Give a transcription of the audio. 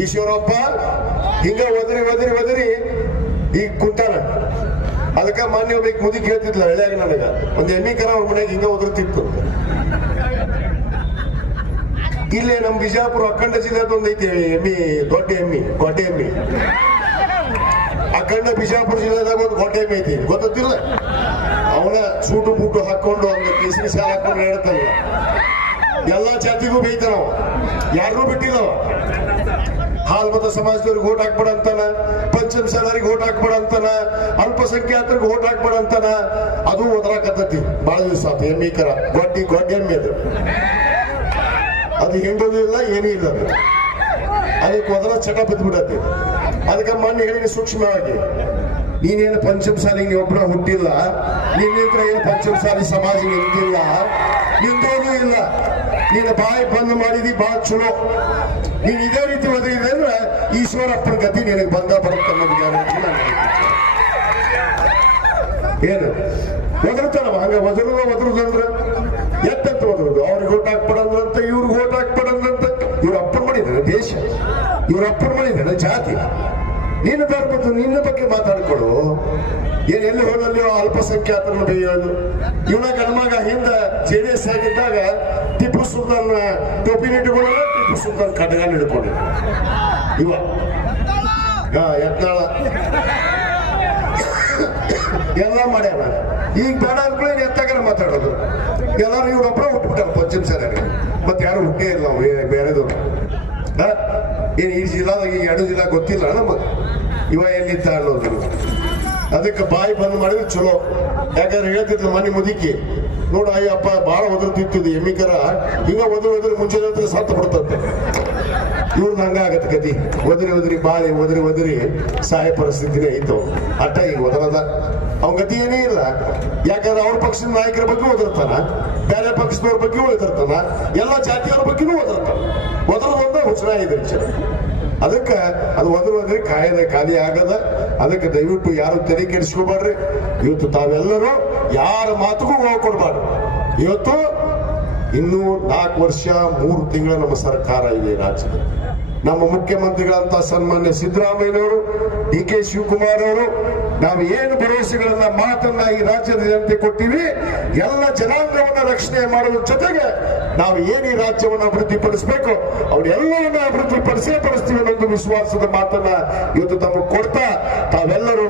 ಈಶ್ವರಪ್ಪ ಹಿಂಗ ಒದರಿ ಒದರಿ ಒದರಿ ಈಗ ಕುಂತಾನ. ಅದಕ್ಕ ಮಾನ್ಯ ಒಬ್ಬ ಮುದಿ ಕೇಳ್ತಿದ್ಲ ಹಳ್ಳಿಯಾಗ ನನಗ. ಒಂದ್ ಎಮ್ಮಿ ಕರ ಅವ್ರ ಮನೆಗೆ ಹಿಂಗ ಒದರ್ತಿತ್ತು. ಇಲ್ಲೇ ನಮ್ ಬಿಜಾಪುರ ಅಖಂಡ ಜಿಲ್ಲೆ ಒಂದೈತಿ ಎಮ್ಮಿ, ದೊಡ್ಡ ಎಮ್ಮಿ ಕೊಟ್ಟೆ ಎಮ್ಮಿ. ಅಖಂಡ ಬಿಜಾಪುರ ಜಿಲ್ಲೆದಾಗ ಒಂದು ಕೊಟ್ಟೆ ಎಮ್ಮಿ ಐತಿ. ಗೊತ್ತಿಲ್ಲ ಅವನ ಸೂಟು, ಬೂಟು ಹಾಕೊಂಡು ಅವ್ನ ಕೇಸರಿ ಸಾಲ ಹಾಕೊಂಡು ಎಲ್ಲಾ ಜಾತಿಗೂ ಬೈತಾನ ಯಾರಿಗೂ ಯಾರನ್ನೂ ಬಿಟ್ಟಿಲ್ಲ. ಹಾಲ್ಮತ ಸಮಾಜದವ್ರಿಗೆ ಓಟ್ ಹಾಕ್ಬೇಡ ಅಂತಾನ ಪಂಚಮ ಶಾಲರಿಗೆ ಓಟ್ ಹಾಕ್ಬೇಡ ಅಂತಾನ ಅಲ್ಪಸಂಖ್ಯಾತರಿಗೆ ಓಟ್ ಹಾಕ್ಬೇಡ ಅಂತಾನ ಅದು ಓದ್ರಾಕತ್ತತಿ ಬಹಳ ದಿವಸ ಆತ, ಎಮ್ಮಿ ಕರ. ಗೊಡ್ಡಿ ಗೊಡ್ಡಿ ಎಮ್ಮೆ ಅದು. ಅದು ಹಿಂಡೋದು ಇಲ್ಲ, ಏನೂ ಇಲ್ಲ ಅದು. ಅದಕ್ಕೆ ಒದರ ಚಟ ಬಿದ್ದು ಬಿಡತ್ತೆ ಅದಕ್ಕೆ ಮಣ್ಣು ಹೇಳಿ ಸೂಕ್ಷ್ಮವಾಗಿ. ನೀನೇನು ಪಂಚಮ ಸಾಲಿಗೆ ನೀ ಒಬ್ಬನ ಹುಟ್ಟಿಲ್ಲ. ನಿನ್ನಿಂದ ಏನು ಪಂಚಮ ಸಾಲಿ ಸಮಾಜ ನಿಂತಿಲ್ಲ ನಿಂತೋದು ಇಲ್ಲ. ನೀನು ಬಾಯಿ ಬಂದ್ ಮಾಡಿದಿ, ಬಾ ಚಲೋ. ನೀನು ಇದೇ ರೀತಿ ಒದಗಿದೆ ಅಂದ್ರೆ ಈಶ್ವರಪ್ಪನ ಗತಿ ನಿನಗೆ ಬಂದ ಬರುತ್ತೆ ಅನ್ನೋದು ಗ್ಯಾರಂಟಿ ಏನು? ಒದರ್ತಾನವ ಹಂಗ ಒದರದ, ಒದರುದು ಅಂದ್ರೆ ಎತ್ತಂತ ಒದರುದು. ಅವ್ರಿಗೆ ಓಟ್ ಹಾಕ್ಬಿಡಂದ್ರಂತ ಇವ್ರಿಗೆ ಓಟ್ ಹಾಕ್ಬಿಡಂದ್ರಂತ ಇವ್ರ ಅಪ್ಪನ ಮಾಡಿದ್ರೆ ದೇಶ. ಇವ್ರ ಅಪ್ಪನ ಮಾಡಿದ್ರೆ ಜಾತಿ. ನಿನ್ನ ಧರ್ಮದ್ದು ನಿನ್ನ ಬಗ್ಗೆ ಮಾತಾಡ್ಕೊಡು. ಏನ್ ಎಲ್ಲಿ ಹೋದಲ್ಲಿ ಅಲ್ಪಸಂಖ್ಯಾತರನ್ನು ಬೇಯೋದು ಇವನ ಗಣಮಗ ಹಿಂದ ಜೆ ಡಿ ಎಸ್ ಆಗಿದ್ದಾಗ ಟಿಪ್ಪು ಸುಲ್ತಾನ್ ಟೋಪಿನ ಇಟ್ಕೊಳ್ಳೋಣ ಟಿಪ್ಪು ಸುಲ್ತಾನ್ ಕಡಗ ಹಿಡ್ಕೊಂಡು ಇವ. ಎತ್ನಾಳ ಎಲ್ಲ ಮಾಡ್ಯಾರ ಈಗ ಬೇಡ ಅಂದ್ಕೊಳ್ಳಿ ಎತ್ತಾಗ ಮಾತಾಡೋದು. ಎಲ್ಲರೂ ಇವ್ರೊಬ್ಬರ ಹುಟ್ಬಿಟ್ಟಾರ ಪಂಚಮ ಸರಿಯಾಗಿ ಮತ್ತೆ ಯಾರು ಹುಟ್ಟೇ ಇಲ್ಲ ಬೇರೆದು? ಏನ್ ಈ ಜಿಲ್ಲಾದಾಗ ಈ ಎರಡು ಜಿಲ್ಲಾ ಗೊತ್ತಿಲ್ಲ ನಮಗೆ ಇವ ಎಲ್ಲಿದ್ದ ಅನ್ನೋದು. ಅದಕ್ಕೆ ಬಾಯಿ ಬಂದ್ ಮಾಡಿದ್ರೆ ಚಲೋ. ಯಾಕಂದ್ರೆ ಹೇಳ್ತಿದ್ರು ಮನೆ ಮುದಿಕಿ, ನೋಡು ಅಯ್ಯಪ್ಪ, ಬಾಳ ಒದರ್ತಿತ್ತು ಎಮ್ಮಿಕರ ಹಿಂಗ ಒದ್ರ ಒದ್ರೆ ಮುಂಚೆ ಹತ್ರ ಸತ್ತ ಬಿಡ್ತಂತೆ ಇವ್ರದ್ದು ಹಂಗಾಗತ್ತೆ ಗತಿ. ಒದರಿ ಒದರಿ ಬಾಳಿ ಒದರಿ ಒದರಿ. ಸಹಾಯ ಪರಿಸ್ಥಿತಿನೇ ಐತು ಅಟ್ಟ ಈಗ ಒದರದ ಅವನ ಗತಿ ಏನೇ ಇಲ್ಲ. ಯಾಕಂದ್ರೆ ಅವ್ರ ಪಕ್ಷದ ನಾಯಕರ ಬಗ್ಗೆ ಓದಿರ್ತಾನ ಬೇರೆ ಪಕ್ಷದವ್ರ ಬಗ್ಗೆ ಓದಿರ್ತಾನ ಎಲ್ಲ ಜಾತಿಯವ್ರ ಬಗ್ಗೆನೂ ಓದಿರ್ತಾನ ಹುಚ್ಚನ ಇದೆ ಅದಕ್ಕೆ ಅದು ಒದ್ರ ಒದ್ರೆ ಕಾಯದ ಖಾಲಿ ಆಗದ. ಅದಕ್ಕೆ ದಯವಿಟ್ಟು ಯಾರು ತೆರೆ ಕೆಡಿಸ್ಕೋಬಾರ್ರಿ ಇವತ್ತು ತಾವೆಲ್ಲರೂ ಯಾರ ಮಾತುಗೂ ಹೋಗಿ ಕೊಡ್ಬಾರ್ದು. ಇವತ್ತು ಇನ್ನೂ ನಾಲ್ಕು ವರ್ಷ, ಮೂರು ತಿಂಗಳ ನಮ್ಮ ಸರ್ಕಾರ ಇದೆ ರಾಜ್ಯದಲ್ಲಿ. ನಮ್ಮ ಮುಖ್ಯಮಂತ್ರಿಗಳಂತ ಸನ್ಮಾನ್ಯ ಸಿದ್ದರಾಮಯ್ಯನವರು ಡಿ ಕೆ ಶಿವಕುಮಾರ್ ಅವರು, ನಾವು ಏನು ಭರವಸೆಗಳನ್ನ ಮಾತನ್ನ ಈ ರಾಜ್ಯದ ಜನತೆ ಕೊಟ್ಟಿವಿ. ಎಲ್ಲ ಜನಾಂಗವನ್ನ ರಕ್ಷಣೆ ಮಾಡುವ ಜೊತೆಗೆ ನಾವು ಏನು ಈ ರಾಜ್ಯವನ್ನು ಅಭಿವೃದ್ಧಿಪಡಿಸಬೇಕು ಅವರೆಲ್ಲವನ್ನ ಅಭಿವೃದ್ಧಿಪಡಿಸೇ ಪಡಿಸ್ತೀವಿ ಅನ್ನೋ ವಿಶ್ವಾಸದ ಮಾತನ್ನ ಇವತ್ತು ತಮಗೆ ಕೊಡ್ತಾ, ತಾವೆಲ್ಲರೂ